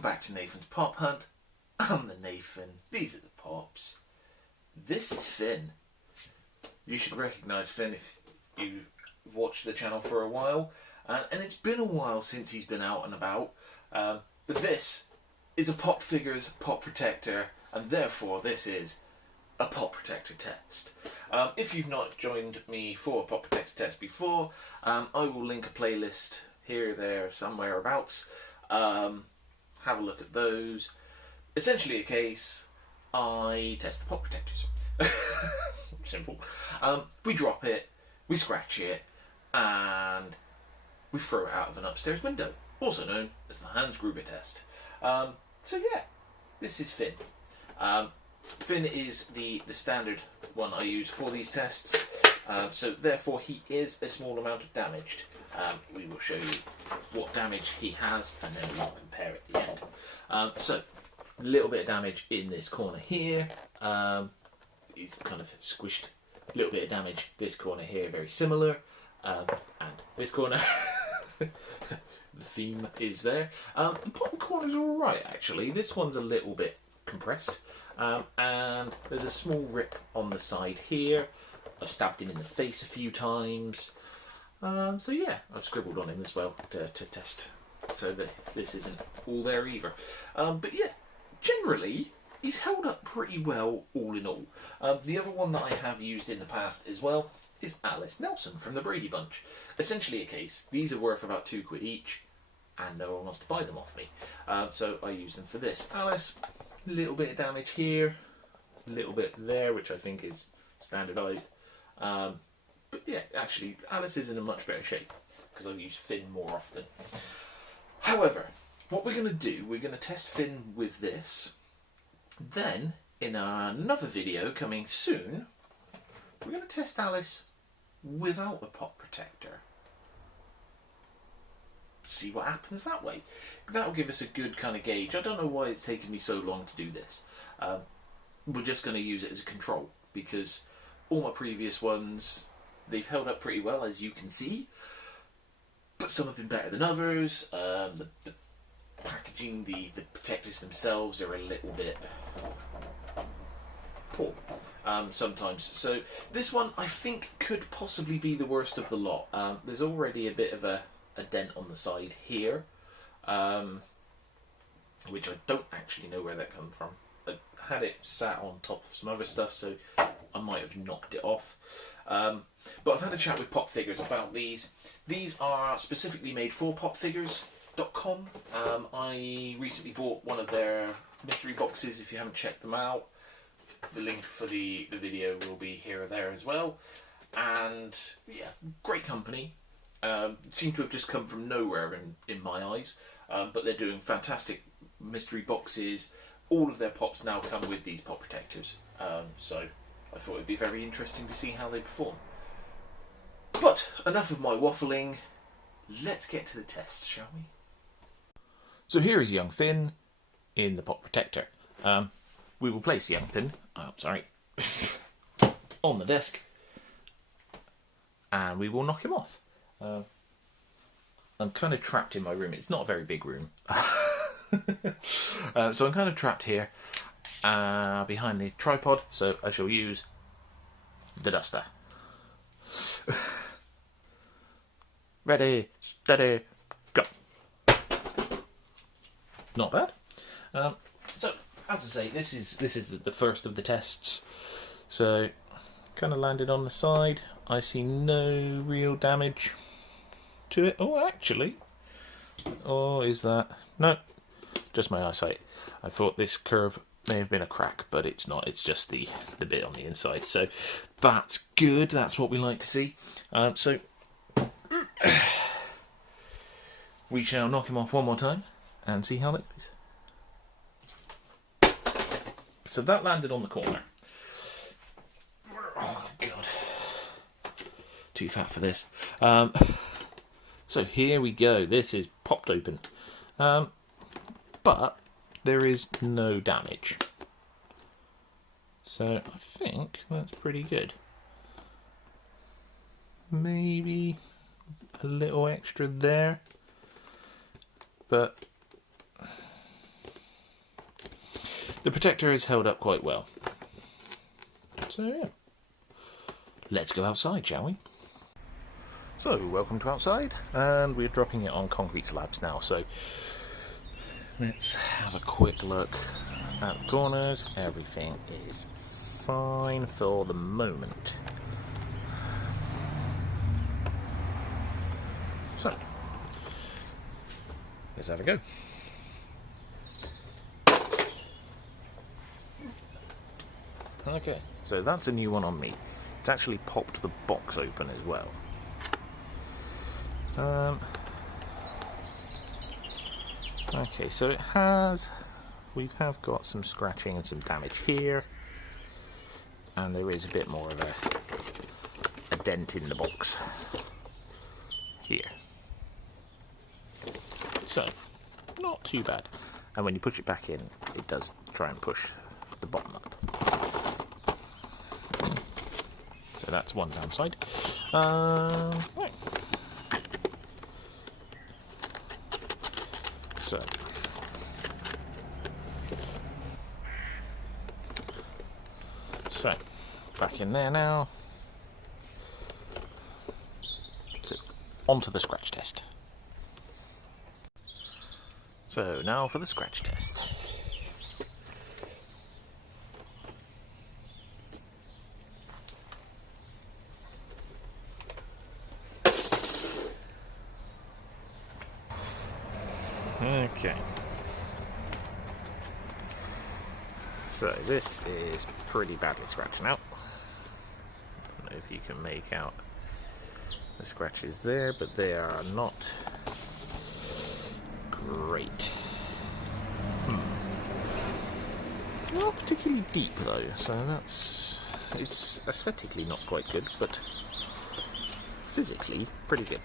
Welcome back to Nathan's Pop Hunt. I'm the Nathan, these are the Pops. This is Finn. You should recognise Finn if you've watched the channel for a while. And it's been a while since he's been out and about. But this is a Pop Figures Pop Protector, and therefore this is a Pop Protector test. If you've not joined me for a Pop Protector test before, I will link a playlist here, there, somewhere abouts. Have a look at those. Essentially a case, I test the Pop Protectors. Simple. We drop it, we scratch it, and we throw it out of an upstairs window, also known as the Hans Gruber test. So yeah, this is Finn. Finn is the standard one I use for these tests, so therefore he is a small amount of damaged. We will show you what damage he has and then we'll compare at the end. So, a little bit of damage in this corner here. He's kind of squished. A little bit of damage this corner here, very similar. And this corner, the theme is there. The bottom corner's alright actually. This one's a little bit compressed. And there's a small rip on the side here. I've stabbed him in the face a few times. So yeah, I've scribbled on him as well to test, so that this isn't all there either. But yeah, generally, he's held up pretty well all in all. The other one that I have used in the past as well is Alice Nelson from the Brady Bunch. Essentially a case, these are worth about £2 each, and no one wants to buy them off me. So I use them for this. Alice, a little bit of damage here, a little bit there, which I think is standardised. But yeah, actually, Alice is in a much better shape because I use Finn more often. However, what we're going to do, we're going to test Finn with this. Then, in another video coming soon, we're going to test Alice without a Pop Protector. See what happens that way. That'll give us a good kind of gauge. I don't know why it's taken me so long to do this. We're just going to use it as a control because all my previous ones, they've held up pretty well, as you can see, but some have been better than others. The packaging, the protectors themselves are a little bit poor sometimes. So this one I think could possibly be the worst of the lot. There's already a bit of a dent on the side here, which I don't actually know where that comes from. I had it sat on top of some other stuff, so I might have knocked it off. But I've had a chat with Pop Figures about these. These are specifically made for popfigures.com. I recently bought one of their mystery boxes. If you haven't checked them out, the link for the video will be here or there as well. And yeah, great company. Seem to have just come from nowhere in my eyes. But they're doing fantastic mystery boxes. All of their pops now come with these Pop Protectors. So I thought it'd be very interesting to see how they perform. But enough of my waffling, let's get to the test, shall we? So here is young Finn in the Pop Protector. We will place young Finn, on the desk, and we will knock him off. I'm kind of trapped in my room. It's not a very big room. So I'm kind of trapped here behind the tripod, so I shall use the duster. Ready, steady, go. Not bad. So as I say, this is the first of the tests. So kind of landed on the side. I see no real damage to it. Oh, actually. Oh, is that? No, just my eyesight. I thought this curve may have been a crack, but it's not. It's just the bit on the inside. So that's good. That's what we like to see. So we shall knock him off one more time and see how that goes. So that landed on the corner. Oh god, too fat for this. So here we go. This is popped open, but there is no damage. So I think that's pretty good. Maybe a little extra there, but the protector is held up quite well. So yeah, let's go outside, shall we? So, welcome to outside, and we're dropping it on concrete slabs now, so let's have a quick look at the corners. Everything is fine for the moment. So, let's have a go. Okay, so that's a new one on me. It's actually popped the box open as well. Okay, so we have got some scratching and some damage here, and there is a bit more of a dent in the box here. So, not too bad. And when you push it back in, it does try and push the bottom up. So that's one downside. Right. So, back in there now. So, onto the scratch test. So, now for the scratch test. Okay. So this is pretty badly scratched out. I don't know if you can make out the scratches there, but they are not great. Not particularly deep though, so it's aesthetically not quite good, but physically pretty good.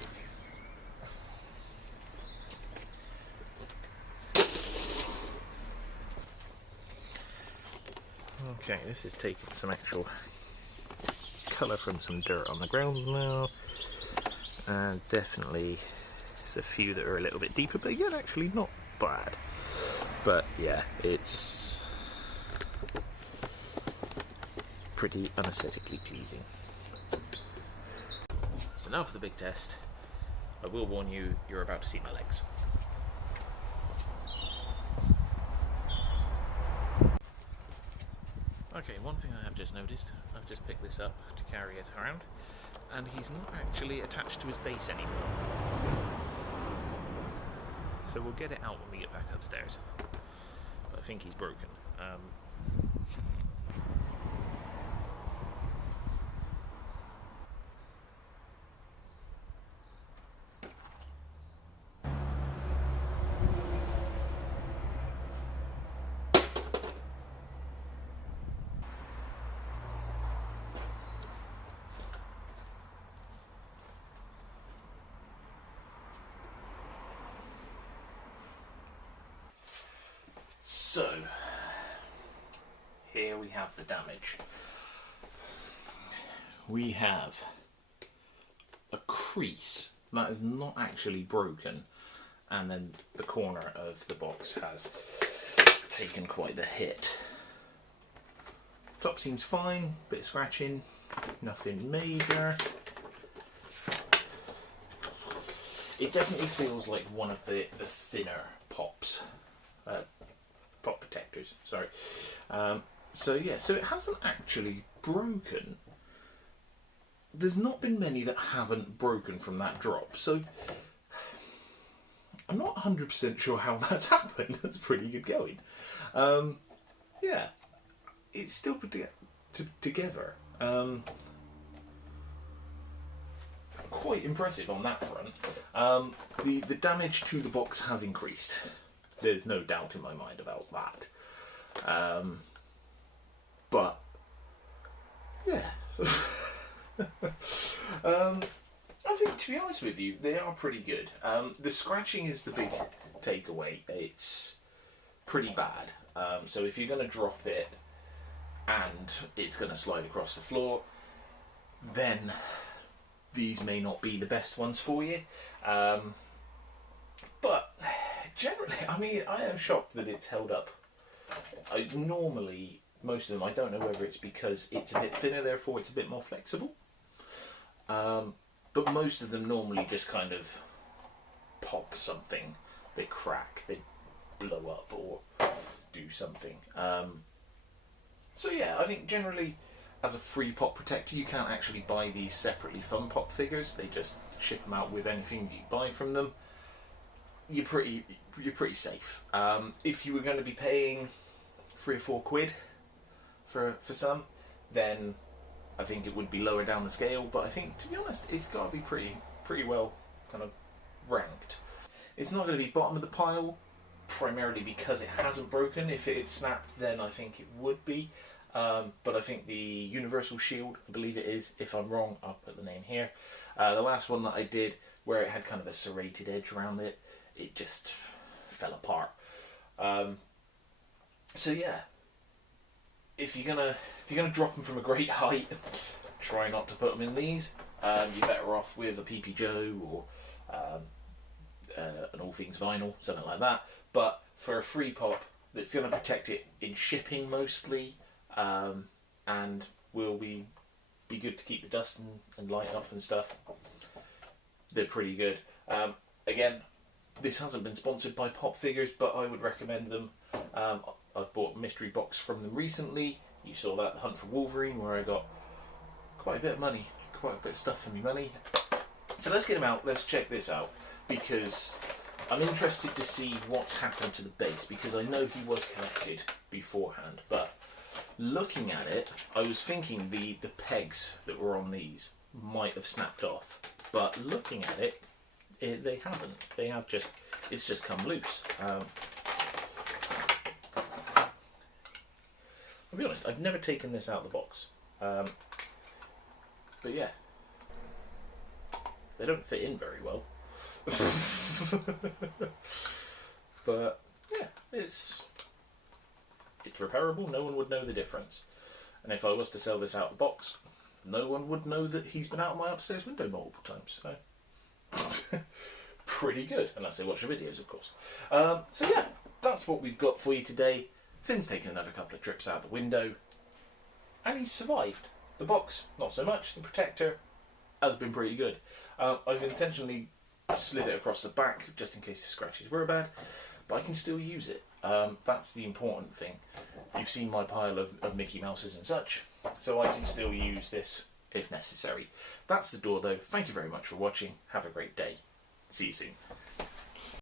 Okay, this is taking some actual colour from some dirt on the ground now, and definitely there's a few that are a little bit deeper, but again actually not bad. But yeah, it's pretty unaesthetically pleasing. So now for the big test. I will warn you, you're about to see my legs. Okay, one thing I have just noticed, I've just picked this up to carry it around, and he's not actually attached to his base anymore. So we'll get it out when we get back upstairs. But I think he's broken. So, here we have the damage. We have a crease that is not actually broken, and then the corner of the box has taken quite the hit. Top seems fine, bit of scratching, nothing major. It definitely feels like one of the thinner pops. Pop protectors, sorry. So yeah, so it hasn't actually broken. There's not been many that haven't broken from that drop, so I'm not 100% sure how that's happened. That's pretty good going. Yeah, it's still put together. Quite impressive on that front. The damage to the box has increased. There's no doubt in my mind about that. But yeah. I think, to be honest with you, they are pretty good. The scratching is the big takeaway. It's pretty bad. So if you're going to drop it and it's going to slide across the floor, then these may not be the best ones for you. But generally, I mean, I am shocked that it's held up Normally, most of them, I don't know whether it's because it's a bit thinner, therefore it's a bit more flexible. But most of them normally just kind of pop something. They crack, they blow up, or do something. So yeah, I think generally, as a free pop protector, you can't actually buy these separately from pop figures. They just ship them out with anything you buy from them. You're pretty safe. If you were going to be paying £3 or £4 for some, then I think it would be lower down the scale. But I think, to be honest, it's got to be pretty well kind of ranked. It's not going to be bottom of the pile, primarily because it hasn't broken. If it had snapped, then I think it would be. But I think the Universal Shield, I believe it is. If I'm wrong, I'll put the name here. The last one that I did, where it had kind of a serrated edge around it, it just fell apart. So yeah, if you're gonna drop them from a great height, try not to put them in these. You're better off with a PP Joe or an All Things Vinyl, something like that. But for a free pop that's going to protect it in shipping mostly, and will be good to keep the dust and light off and stuff, they're pretty good. Again, this hasn't been sponsored by Pop Figures, but I would recommend them. I've bought a mystery box from them recently. You saw that, The Hunt for Wolverine, where I got quite a bit of money, quite a bit of stuff for me money. So let's get them out, let's check this out, because I'm interested to see what's happened to the base, because I know he was connected beforehand, but looking at it, I was thinking the pegs that were on these might have snapped off, but looking at it, they haven't. They have just, it's just come loose. I'll be honest, I've never taken this out of the box, but yeah, they don't fit in very well. But yeah, it's repairable. No one would know the difference, and if I was to sell this out of the box, no one would know that he's been out of my upstairs window multiple times. So pretty good, unless they watch the videos, of course. So yeah, that's what we've got for you today. Finn's taken another couple of trips out the window, and he's survived. The box, not so much. The protector has been pretty good. I've intentionally slid it across the back just in case the scratches were bad, but I can still use it. That's the important thing. You've seen my pile of Mickey Mouses and such, so I can still use this if necessary. That's the door though. Thank you very much for watching. Have a great day. See you soon.